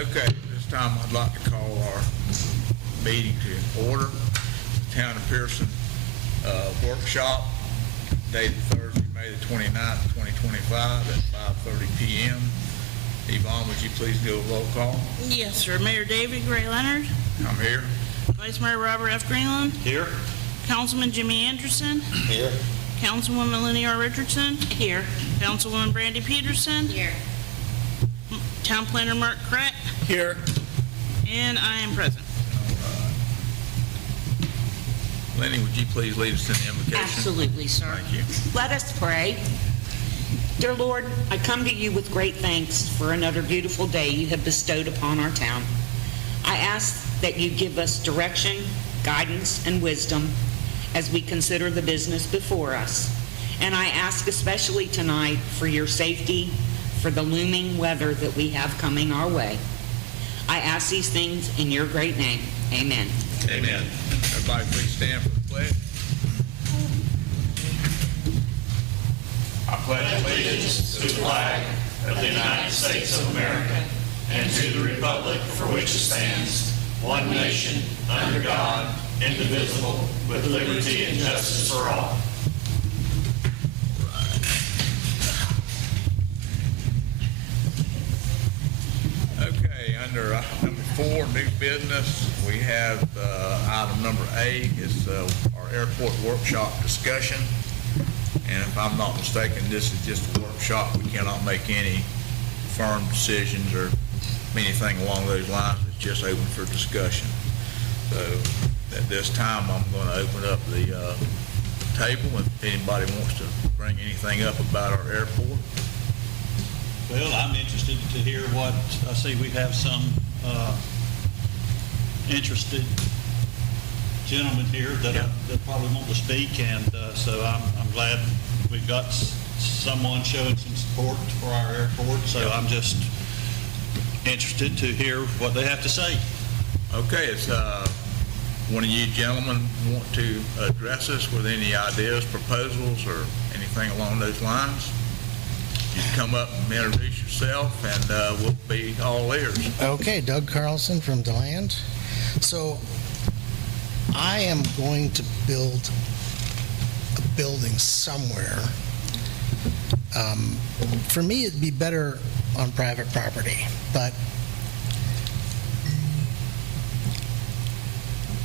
Okay, this time I'd like to call our meeting to order. The Town of Pierson workshop dated Thursday, May the 29th, 2025 at 5:30 p.m. Yvonne, would you please do a roll call? Yes, sir. Mayor David Gray Leonard. I'm here. Vice Mayor Robert F. Greenland. Here. Councilman Jimmy Anderson. Here. Councilwoman Lenny R. Richardson. Here. Councilwoman Brandy Peterson. Here. Town Planner Mark Crack. Here. And I am present. Lenny, would you please lead us in the invocation? Absolutely, sir. Thank you. Let us pray. Dear Lord, I come to you with great thanks for another beautiful day you have bestowed upon our town. I ask that you give us direction, guidance, and wisdom as we consider the business before us. And I ask especially tonight for your safety, for the looming weather that we have coming our way. I ask these things in your great name. Amen. Amen. Everybody please stand for the pledge. I pledge allegiance to the flag of the United States of America and to the republic for which it stands, one nation, under God, indivisible, with liberty and justice for all. Okay, under number 4, new business, we have item number A is our airport workshop discussion. And if I'm not mistaken, this is just a workshop. We cannot make any firm decisions or anything along those lines. It's just open for discussion. So at this time, I'm going to open up the table if anybody wants to bring anything up about our airport. Well, I'm interested to hear what, I see we have some interested gentlemen here that probably want to speak, and so I'm glad we've got someone showing some support for our airport, so I'm just interested to hear what they have to say. Okay, it's one of you gentlemen want to address us with any ideas, proposals, or anything along those lines? You can come up and introduce yourself, and we'll be all ears. Okay, Doug Carlson from DeLand. So I am going to build a building somewhere. For me, it'd be better on private property, but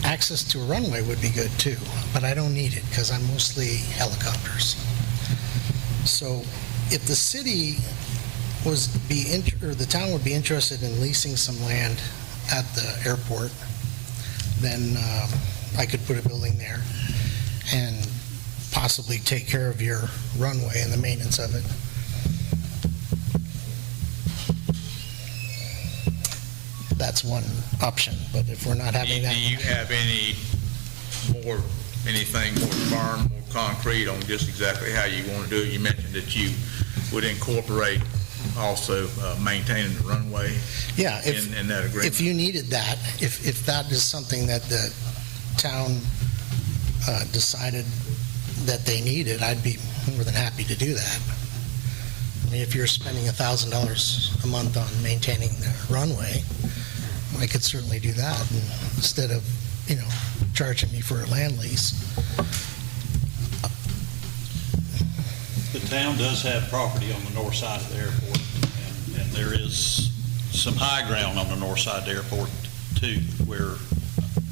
access to a runway would be good too, but I don't need it because I'm mostly helicopters. So if the city or the town would be interested in leasing some land at the airport, then I could put a building there and possibly take care of your runway and the maintenance of it. That's one option, but if we're not having that. Do you have anything more firm, more concrete on just exactly how you want to do it? You mentioned that you would incorporate also maintaining the runway. Yeah, in that agreement. If you needed that, if that is something that the town decided that they needed, I'd be more than happy to do that. I mean, if you're spending $1,000 a month on maintaining the runway, I could certainly do that, and instead of, charging me for a land lease. The town does have property on the north side of the airport, and there is some high ground on the north side of the airport too, where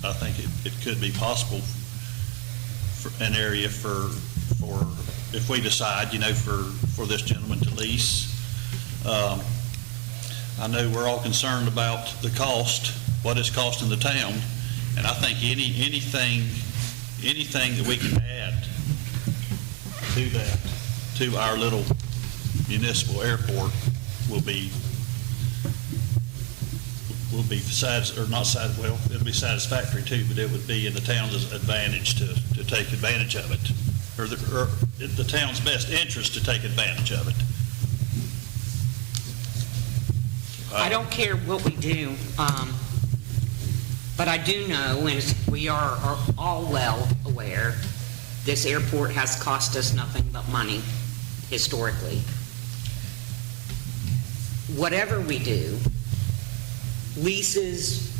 I think it could be possible for an area for if we decide, for this gentleman to lease. I know we're all concerned about the cost, what it's costing the town, and I think anything that we can add to that, to our little municipal airport, will be it'll be satisfactory too, but it would be in the town's advantage to take advantage of it, or the town's best interest to take advantage of it. I don't care what we do, but I do know, and we are all well aware, this airport has cost us nothing but money historically. Whatever we do, leases,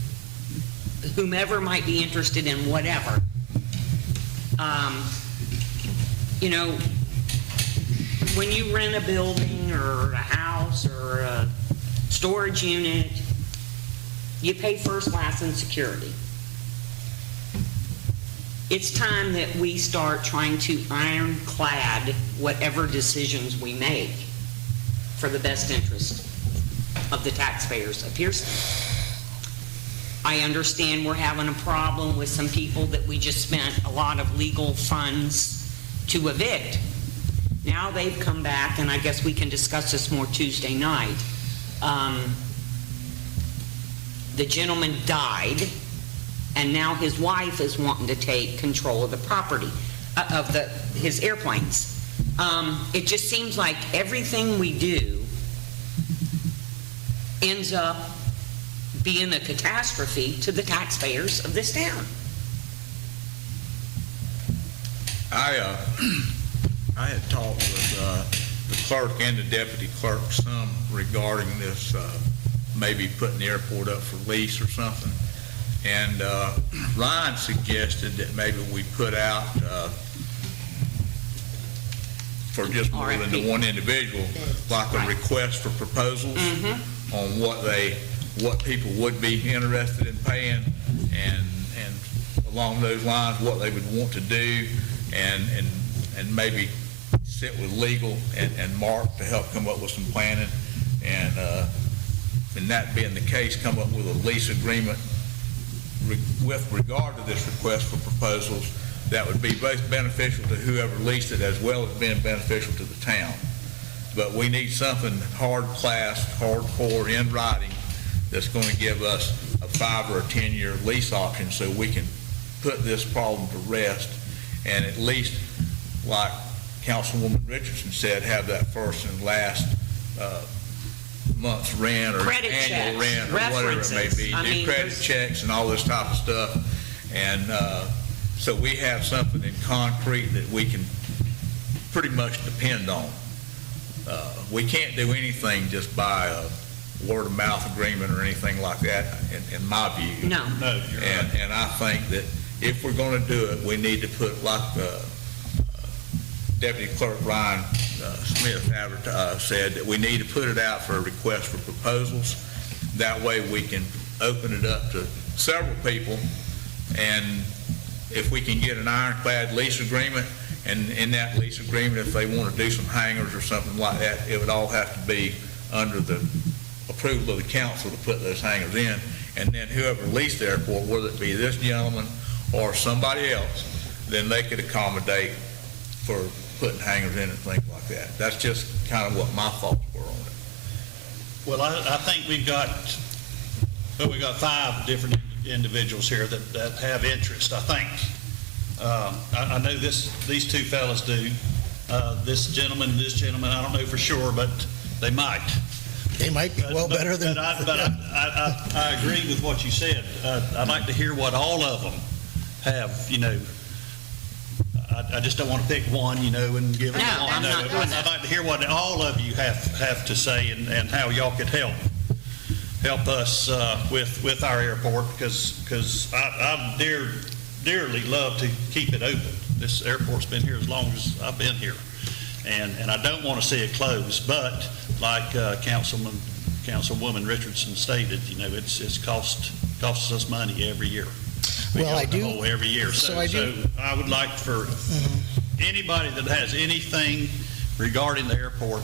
whomever might be interested in whatever. You know, when you rent a building or a house or a storage unit, you pay first class and security. It's time that we start trying to ironclad whatever decisions we make for the best interest of the taxpayers of Pierson. I understand we're having a problem with some people that we just spent a lot of legal funds to evict. Now they've come back, and I guess we can discuss this more Tuesday night. The gentleman died, and now his wife is wanting to take control of the property, of his airplanes. It just seems like everything we do ends up being a catastrophe to the taxpayers of this town. I had talked with the clerk and the deputy clerk some regarding this, maybe putting the airport up for lease or something. And Ryan suggested that maybe we put out for just more than the one individual, like a request for proposals on what people would be interested in paying, and along those lines, what they would want to do, and maybe sit with legal and Mark to help come up with some planning, and that being the case, come up with a lease agreement with regard to this request for proposals that would be both beneficial to whoever leased it as well as being beneficial to the town. But we need something hardcore in writing that's going to give us a 5 or a 10-year lease option so we can put this problem to rest, and at least, like Councilwoman Richardson said, have that first and last month's rent or Credit annual checks, rent or whatever it may references. be, I do mean, credit there's- checks and all this type of stuff, and so we have something in concrete that we can pretty much depend on. We can't do anything just by a word-of-mouth agreement or anything like that, in my view. No. No, you're right. And I think that if we're going to do it, we need to put, like Deputy Clerk Ryan Smith said, that we need to put it out for a request for proposals. That way we can open it up to several people, and if we can get an ironclad lease agreement, and in that lease agreement, if they want to do some hangars or something like that, it would all have to be under the approval of the council to put those hangars in, and then whoever leased the airport, whether it be this gentleman or somebody else, then they could accommodate for putting hangars in and things like that. That's just kind of what my thoughts were on it. Well, I think we've got 5 different individuals here that have interest, I think. I know these 2 fellas do. This gentleman and this gentleman, I don't know for sure, but they might. They might be better than... But I agree with what you said. I'd like to hear what all of them have, you know. I just don't want to pick one, you know, and give them No, one. I'm not doing that. I'd like to hear what all of you have to say, and how y'all could help us with our airport, because I dearly love to keep it open. This airport's been here as long as I've been here, and I don't want to see it closed. But like Councilwoman Richardson stated, you know, it's costs us money every year. Well, I do. Every year. So I do. So I would like for anybody that has anything regarding the airport,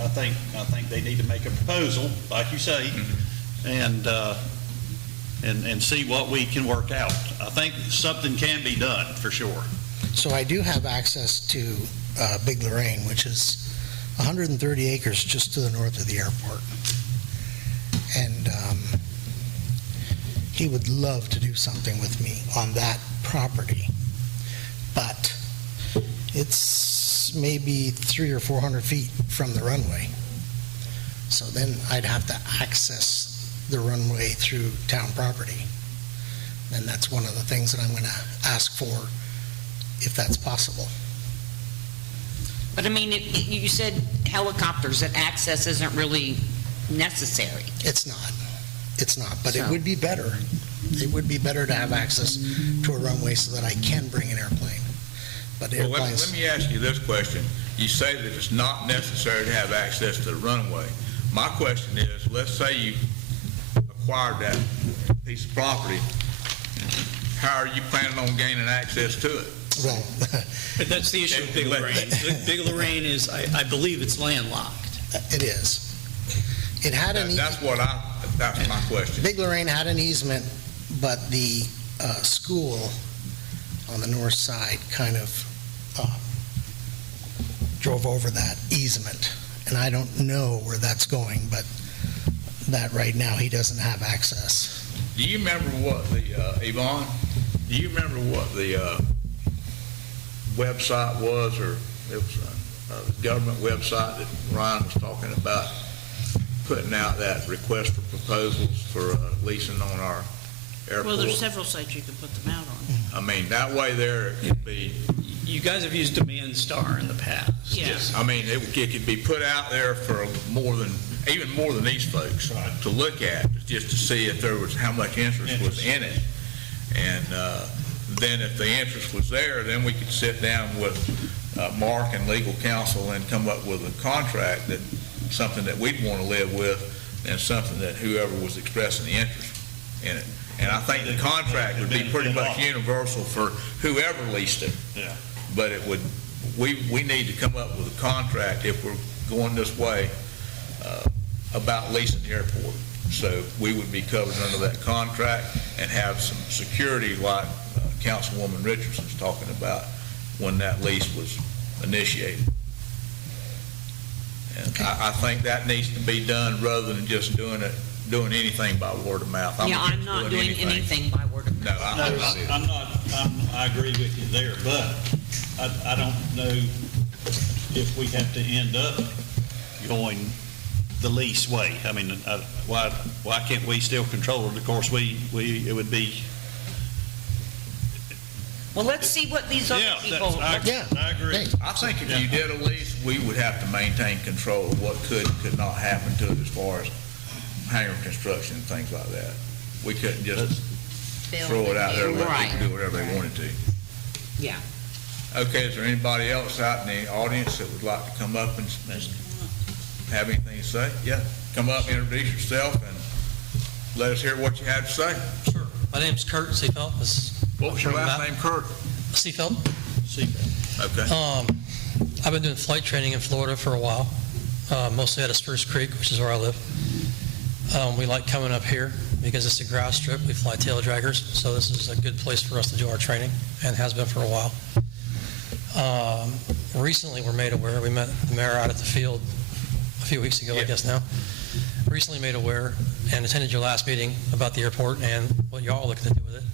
I think they need to make a proposal, like you say, and see what we can work out. I think something can be done for sure. So I do have access to Big Lorraine, which is 130 acres just to the north of the airport. And he would love to do something with me on that property. But it's maybe 300 or 400 feet from the runway. So then I'd have to access the runway through town property. And that's one of the things that I'm going to ask for, if that's possible. But I mean, you said helicopters, that access isn't really necessary. It's not. It's not, but it So- would be better. It would be better to have access to a runway so that I can bring an airplane. But Well, let airplanes, me ask you this question. You say that it's not necessary to have access to the runway. My question is, let's say you acquired that piece of property, how are you planning on gaining access to it? well, But that's the issue with Big Lorraine. Big Lorraine is, I believe it's landlocked. it is. It had an, That's my question. Big Lorraine had an easement, but the school on the north side kind of drove over that easement. And I don't know where that's going, but that right now, he doesn't have access. Do you remember what Yvonne, do you remember what the website was, or it was a government website that Ryan was talking about putting out that request for proposals for leasing on our airport? Well, there's several sites you can put them out on. I mean, that way there it could be, You guys have used Demand Star in the past. Yes. I mean, it could be put out there for even more than these folks to look at, just to see if there was, how much interest was in it. And then if the interest was there, then we could sit down with Mark and legal counsel and come up with a contract, that something that we'd want to live with, and something that whoever was expressing the interest in it. And I think the contract would be pretty much universal for whoever leased it. Yeah. But it would, we need to come up with a contract if we're going this way about leasing the airport. So we would be covered under that contract and have some security like Councilwoman Richardson's talking about when that lease was initiated. And Okay. I think that needs to be done rather than just doing anything by word of mouth. Yeah, I'm against not doing anything by word of No, mouth. I agree with you there, but I don't know if we have to end up going the lease way. I mean, why can't we still control it? Of course, it would be. Well, let's see what these other people, Yeah. I agree. Hey, I think if you did a lease, we would have to maintain control of what could and could not happen to it as far as hangar construction and things like that. We couldn't just throw it out there and let Right. people do whatever they wanted to. yeah. Okay, is there anybody else out in the audience that would like to come up and have anything to say? Yeah, come up, introduce yourself, and let us hear what you had to say. Sure. My name's Kurt Seefeld. What was your last name, Kurt? Seefeld. Okay. I've been doing flight training in Florida for a while, mostly out of Spruce Creek, which is where I live. We like coming up here because it's a grass strip. We fly tail draggers, so this is a good place for us to do our training, and has been for a while. Recently, we're made aware, we met the mayor out at the field a few weeks ago, I guess now. Recently made aware and attended your last meeting about the airport and what y'all are looking to do with it.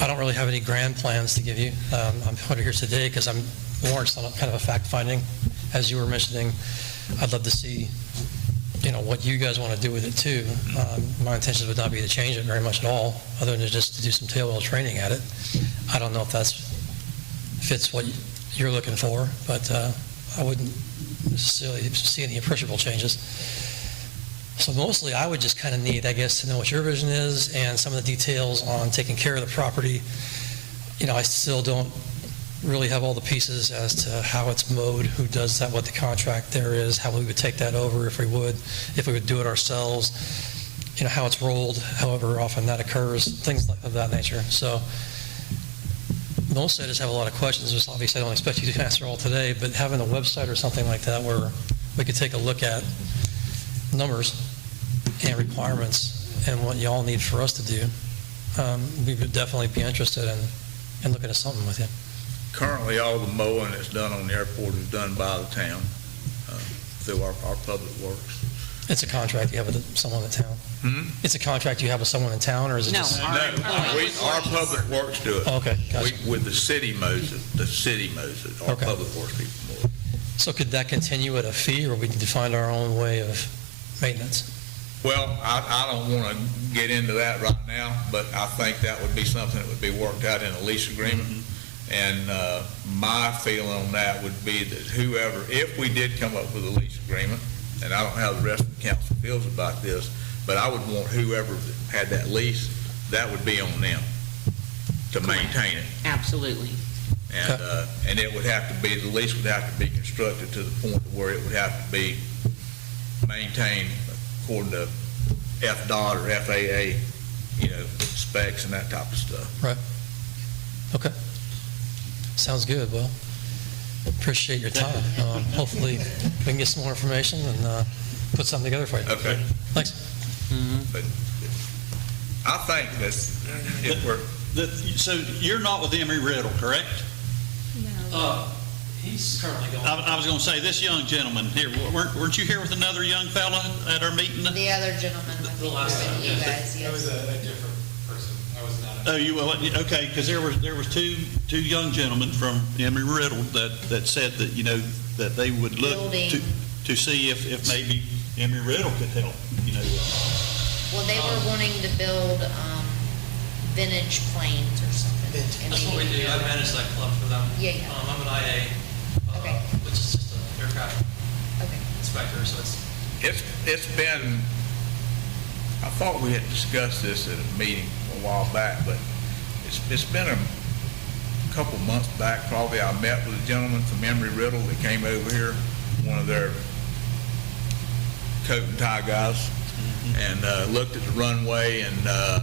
I don't really have any grand plans to give you. I'm put here today because I'm warrants on kind of a fact-finding. As you were mentioning, I'd love to see, what you guys want to do with it too. My intentions would not be to change it very much at all, other than just to do some tailwheel training at it. I don't know if that fits what you're looking for, but I wouldn't necessarily see any appreciable changes. So mostly, I would just kind of need, I guess, to know what your vision is and some of the details on taking care of the property. I still don't really have all the pieces as to how it's mowed, who does that, what the contract there is, how we would take that over if we would do it ourselves, how it's rolled, however often that occurs, things of that nature. So mostly I just have a lot of questions. Just obviously, I don't expect you to answer all today, but having a website or something like that where we could take a look at numbers and requirements and what y'all need for us to do, we would definitely be interested in looking at something with you. Currently, all the mowing that's done on the airport is done by the town through our public works. It's a contract you have with someone in town? It's a contract you have with someone in town, or is it No, just? Our public works do it. Okay, gotcha. With the city mows it, our Okay. public works people mow it. So could that continue at a fee, or we need to find our own way of maintenance? Well, I don't want to get into that right now, but I think that would be something that would be worked out in a lease agreement. And my feeling on that would be that whoever, if we did come up with a lease agreement, and I don't know how the rest of the council feels about this, but I would want whoever had that lease, that would be on them to maintain it. Absolutely. And it would have to be, the lease would have to be constructed to the point where it would have to be maintained according to FDOT or FAA, specs and that type of stuff. Right. Okay. Sounds good. Well, appreciate your time. Hopefully, we can get some more information and put something together for you. Okay. Thanks. But I think that's, if we're, So you're not with Emory Riddle, correct? He's currently going. I was going to say, this young gentleman here, weren't you here with another young fella at our meeting? The other gentleman, I think, last was time, with you yes. guys, That was yes. a different person. I was not. Oh, you, okay, because there was two young gentlemen from Emory Riddle that said that, that they would look Building. to see if maybe Emory Riddle could help, Well, they were wanting to build vintage planes or something. in That's the what we do. I area. manage that club for them. Yeah, yeah. I'm an IA, Okay. which is just an aircraft Okay. inspector, so it's been, I thought we had discussed this at a meeting a while back, but it's been a couple months back, probably. I met with a gentleman from Emory Riddle that came over here, one of their coat and tie guys, and looked at the runway, and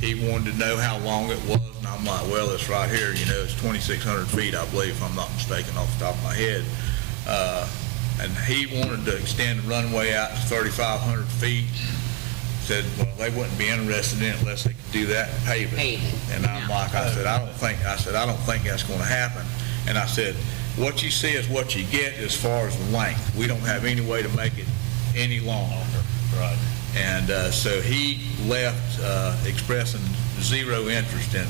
he wanted to know how long it was, and I'm like, well, it's right here, it's 2,600 feet, I believe, if I'm not mistaken, off the top of my head. And he wanted to extend the runway out to 3,500 feet. Said, well, they wouldn't be interested in it unless they could do that and pave it. Pave it, And I'm yeah. like, I said, I don't think that's going to happen. And I said, what you see is what you get as far as the length. We don't have any way to make it any longer. Right. And so he left expressing zero interest in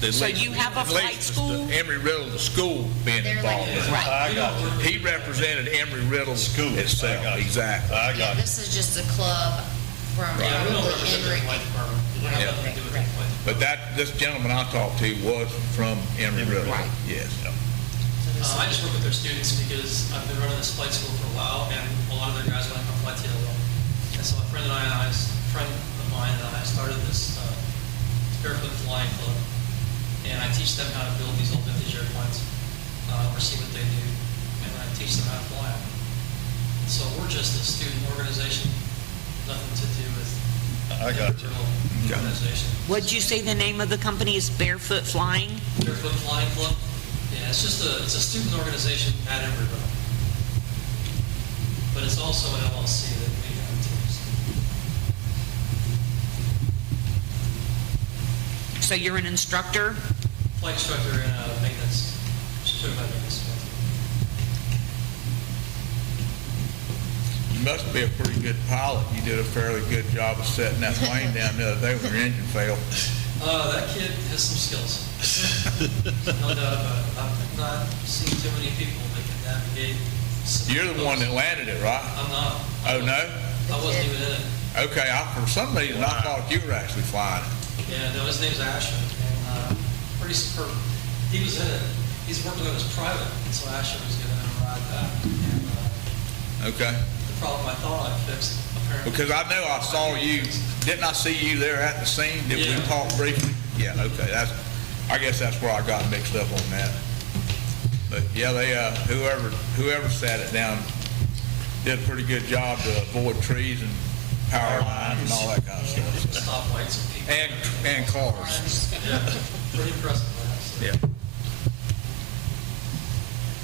the So lease. you have a At flight least school? the Emory Riddle, the school being They're involved. like- in it. Right. I got you. He represented Emory Riddle School. itself, I got you. exactly. I Yeah, got you. this is just a club from yeah, we don't represent the Henry. flight department. We don't have Yeah. nothing to do with the flight department. But this gentleman I talked to was from Emory Riddle. Right. Yes. I just work with their students because I've been running this flight school for a while, and a lot of their guys want to come fly TLO. And so a friend of mine and I started this barefoot flying club, and I teach them how to build these old vintage airplanes, or see what they do, and I teach them how to fly them. So we're just a student organization, nothing to do with I got you. the Okay. organization. What'd you say the name of the company is? Barefoot Flying? Barefoot Flying Club. Yeah, it's a student organization at Embryville. But it's also an LLC that we have teams. So you're an instructor? Flight instructor and maintenance, certified maintenance. You must be a pretty good pilot. You did a fairly good job of setting that plane down the other day when your engine failed. That kid has some skills. No doubt about it. I've not seen too many people that can navigate. some You're the one that landed it, right? I'm not. Oh, no? I wasn't even in it. Okay, for some reason, I thought you were actually flying it. Yeah, no, his name's Asher, and pretty superb. He was in it. He's working on his private, and so Asher was giving him a ride back. And Okay. the problem I thought I fixed, apparently. Because I know I saw you, didn't I see you there at the scene? Did we Yeah. talk briefly? Yeah, okay, I guess that's where I got mixed up on that. But yeah, they, whoever sat it down did a pretty good job to avoid trees and power lines and all that kind of stuff. so. Stoplights and people. And cars, Yeah, pretty impressive. I have to say.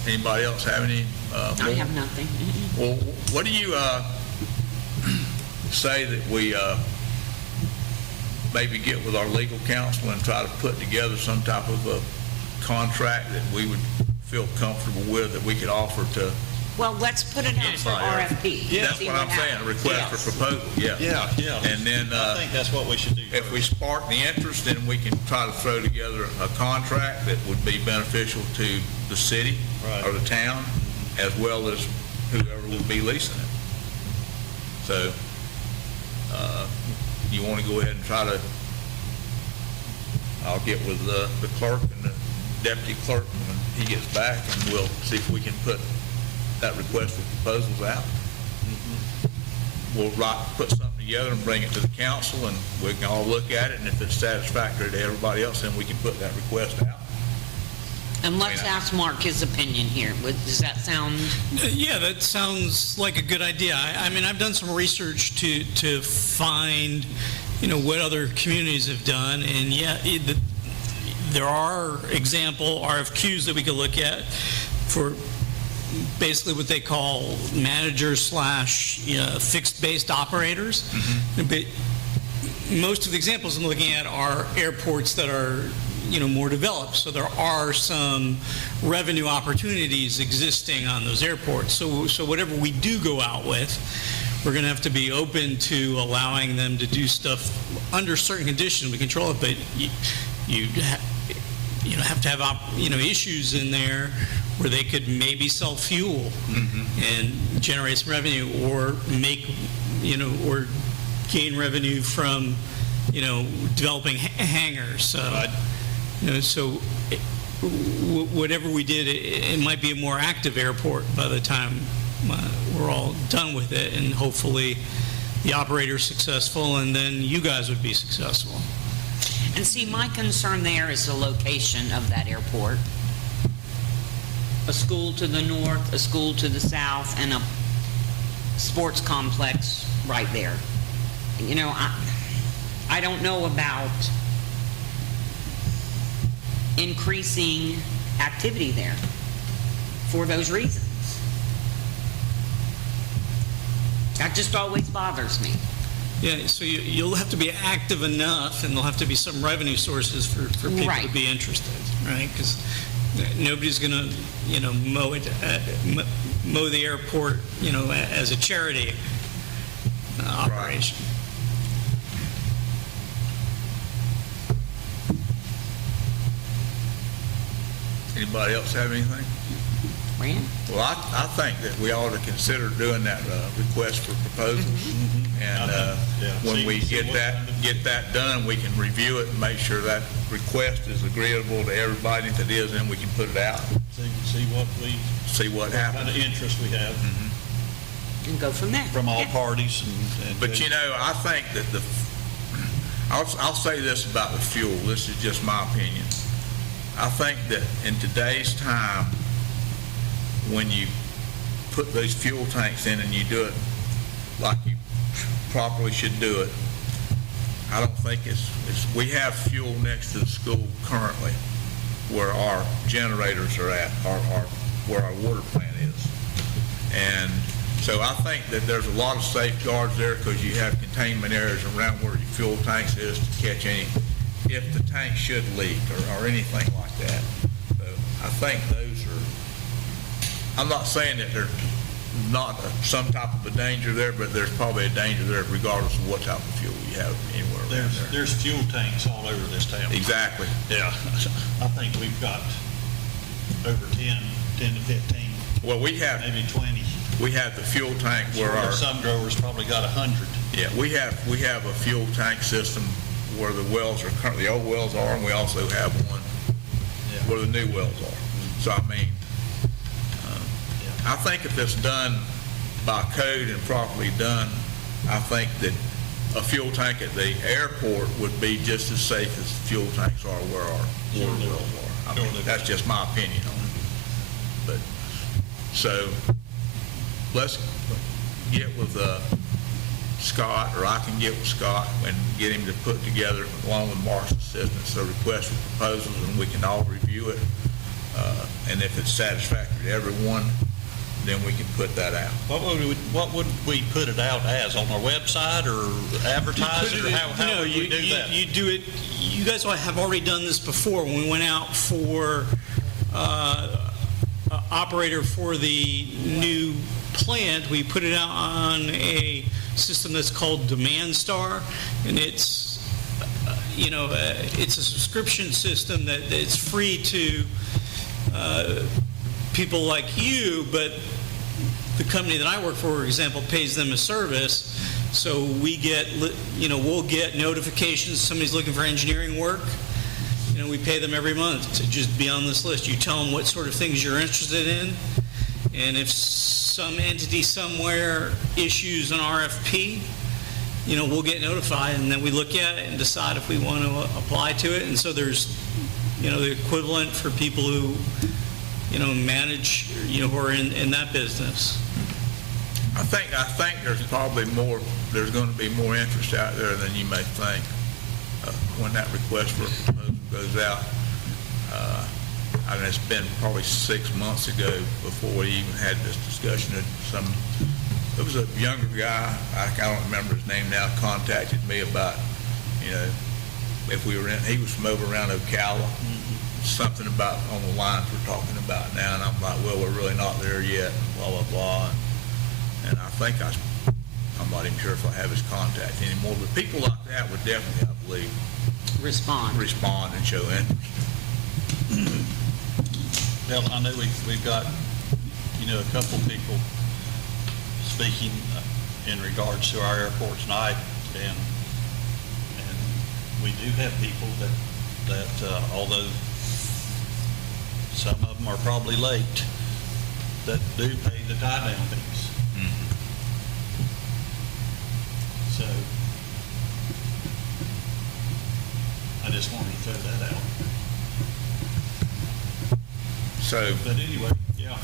yeah. Anybody else have any, I more? have nothing. Well, what do you say that we maybe get with our legal counsel and try to put together some type of a contract that we would feel comfortable with, that we could offer to Well, let's put it out for anybody? RFP. That's See what I'm saying, a happens. request Yes. for proposal, yeah. Yeah. And then, I think that's what we should do. if we spark the interest, then we can try to throw together a contract that would be beneficial to the city Right. or the town, as well as whoever would be leasing it. So, you want to go ahead and try to, I'll get with the clerk and the deputy clerk when he gets back, and we'll see if we can put that request for proposals out. We'll put something together and bring it to the council, and we can all look at it, and if it's satisfactory to everybody else, then we can put that request out. And let's ask Mark his opinion here. Does that sound? Yeah, that sounds like a good idea. I mean, I've done some research to find, what other communities have done, and there are example RFQs that we could look at for basically what they call managers / fixed-based operators. But most of the examples I'm looking at are airports that are more developed. So there are some revenue opportunities existing on those airports. So whatever we do go out with, we're going to have to be open to allowing them to do stuff under certain conditions. We control it, but you have to have issues in there where they could maybe sell fuel and generate some revenue, or make or gain revenue from developing hangars. So whatever we did, it might be a more active airport by the time we're all done with it, and hopefully the operator's successful, and then you guys would be successful. And see, my concern there is the location of that airport. A school to the north, a school to the south, and a sports complex right there. I don't know about increasing activity there for those reasons. That just always bothers me. Yeah, so you'll have to be active enough, and there'll have to be some revenue sources for people Right. to be interested, right? Because nobody's going to, mow the airport, as a charity operation. Anybody else have anything? Rand? Well, I think that we ought to consider doing that request for proposals. And when we get that done, we can review it and make sure that request is agreeable to everybody. If it is, then we can put it out, See what happens. kind of interest we have And go from there. from all Yeah. parties. And But I think that I'll say this about the fuel. This is just my opinion. I think that in today's time, when you put those fuel tanks in and you do it like you properly should do it, I don't think we have fuel next to the school currently where our generators are at, where our water plant is. And so I think that there's a lot of safeguards there, because you have containment areas around where your fuel tanks is to catch if the tank should leak or anything like that. So I think those are, I'm not saying that there's not some type of a danger there, but there's probably a danger there regardless of what type of fuel you have anywhere around there. There's fuel tanks all over this town. Exactly. Yeah, I think we've got over 10 to 15, Well, we have maybe 20. the fuel tank where Some growers probably got 100. we have a fuel tank system where the wells are currently, the old wells are, and we also have one where the new wells are. So I mean, I think if it's done by code and properly done, I think that a fuel tank at the airport would be just as safe as fuel tanks are where our water wells are. I mean, that's just my opinion on it. But, so, let's get with Scott, or I can get with Scott and get him to put together, along with Mark's assistance, a request for proposals, and we can all review it. And if it's satisfactory to everyone, then we can put that out. What would we put it out as, on our website or advertise it, or how would we do that? You do it, you guys have already done this before. When we went out for operator for the new plant, we put it out on a system that's called Demand Star, and it's it's a subscription system that it's free to people like you, but the company that I work for example, pays them a service. So we get, we'll get notifications, somebody's looking for engineering work. We pay them every month to just be on this list. You tell them what sort of things you're interested in, And if some entity somewhere issues an RFP, we'll get notified, and then we look at it and decide if we want to apply to it. And so there's, the equivalent for people who, manage, who are in that business. I think there's probably there's going to be more interest out there than you may think when that request for a proposal goes out. It's been probably 6 months ago before we even had this discussion. There was a younger guy, I don't remember his name now, contacted me about, if we were he was from over around Ocala, something about on the lines we're talking about now, and I'm like, well, we're really not there yet, and blah, blah, blah. And I think I'm not even sure if I have his contact anymore, but people like that would definitely, I believe, respond and show interest. Well, I know we've got, a couple people speaking in regards to our airport tonight, and we do have people that although some of them are probably late, that do pay the tie-down fees. So I just wanted to throw that out. So, But anyway, yeah.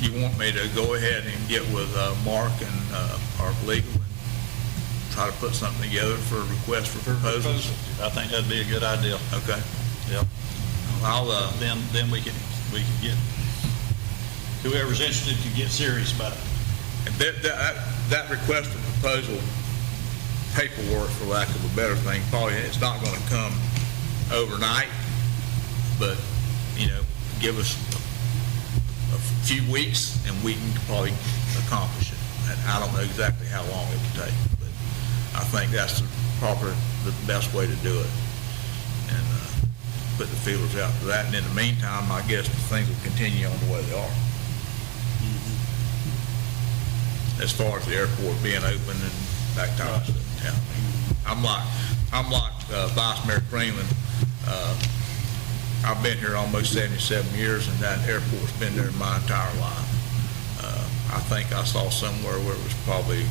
you want me to go ahead and get with Mark and our legal and try to put something together for a request for proposals? I think that'd be a good idea. Okay. Yep. I'll, Then we could get, whoever's interested can get serious about it. that request for proposal paperwork, for lack of a better thing, probably it's not going to come overnight, but give us a few weeks and we can probably accomplish it. And I don't know exactly how long it will take, but I think that's the best way to do it, and put the feelers out for that. And in the meantime, I guess things will continue on the way they are. As far as the airport being open and that type of stuff in town. I'm like Vice Mayor Freeman. I've been here almost 77 years, and that airport's been there my entire life. I think I saw somewhere where it was probably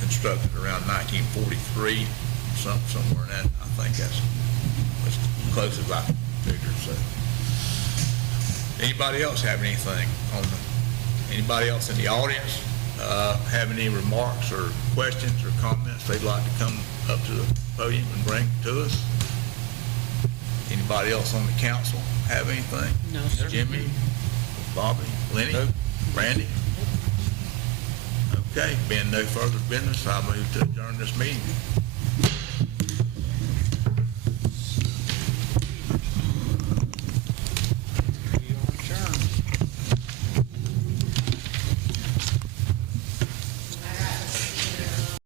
constructed around 1943, somewhere in that. I think that's as close as I can figure. So, anybody else have anything anybody else in the audience have any remarks or questions or comments they'd like to come up to the podium and bring to us? Anybody else on the council have anything? No, sir. Jimmy, Bobby, Lenny, Brandy? Okay, being no further business, I move to adjourn this meeting.